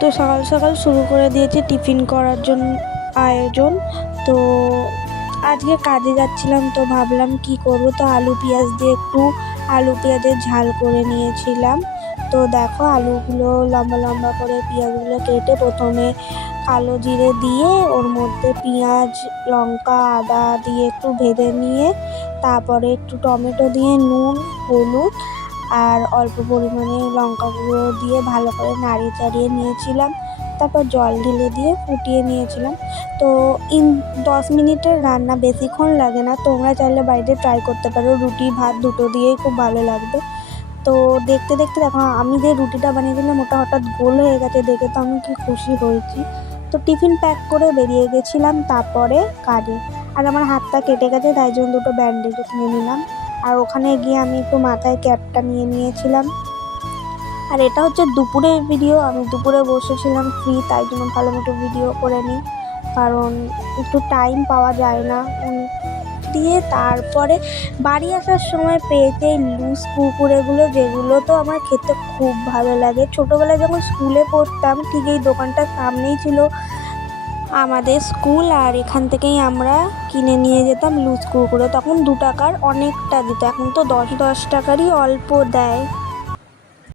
তো সকাল সকাল শুরু করে দিয়েছি টিফিন করার জন্য আয়োজন। তো আজকে কাজে যাচ্ছিলাম, তো ভাবলাম কি করব, তো আলু পেঁয়াজ দিয়ে একটু আলু পেঁয়াজের ঝাল করে নিয়েছিলাম। তো দেখো আলুগুলো লম্বা লম্বা করে পেঁয়াজগুলো কেটে প্রথমে কালো জিরে দিয়ে ওর মধ্যে পেঁয়াজ লঙ্কা আদা দিয়ে একটু ভেজে নিয়ে তারপরে একটু টমেটো দিয়ে নুন হলুদ আর অল্প পরিমাণে লঙ্কা গুঁড়ো দিয়ে ভালো করে নাড়িয়ে চাড়িয়ে নিয়েছিলাম। তারপর জল ঢেলে দিয়ে ফুটিয়ে নিয়েছিলাম। তো 10 মিনিটের রান্না, বেশিক্ষণ লাগে না। তোমরা চাইলে বাড়িতে ট্রাই করতে পারো, রুটি ভাত দুটো দিয়েই খুব ভালো লাগবে। তো দেখতে দেখতে দেখো আমি যে রুটিটা বানিয়েছিলাম ওটা হঠাৎ গোল হয়ে গেছে, দেখে তো আমি কি খুশি হয়েছি। তো টিফিন প্যাক করে বেরিয়ে গেছিলাম তারপরে কাজে। আর আমার হাতটা কেটে গেছে, তাই জন্য দুটো ব্যান্ডেজও কিনে নিলাম। আর ওখানে গিয়ে আমি একটু মাথায় ক্যাপটা নিয়ে নিয়েছিলাম। আর এটা হচ্ছে দুপুরের ভিডিও, আমি দুপুরে বসেছিলাম ফ্রি, তাই জন্য ভালো মতো ভিডিও করে নিই, কারণ একটু টাইম পাওয়া যায় না। দিয়ে তারপরে বাড়ি আসার সময় পেয়েছে এই লুজ কুরকুরেগুলো, যেগুলো তো আমার খেতে খুব ভালো লাগে। ছোটোবেলায় যখন স্কুলে পড়তাম ঠিক এই দোকানটার সামনেই ছিল আমাদের স্কুল, আর এখান থেকেই আমরা কিনে নিয়ে যেতাম লুজ কুরকুরে। তখন 2 টাকার অনেকটা দিত, এখন তো 10 টাকারই অল্প দেয়।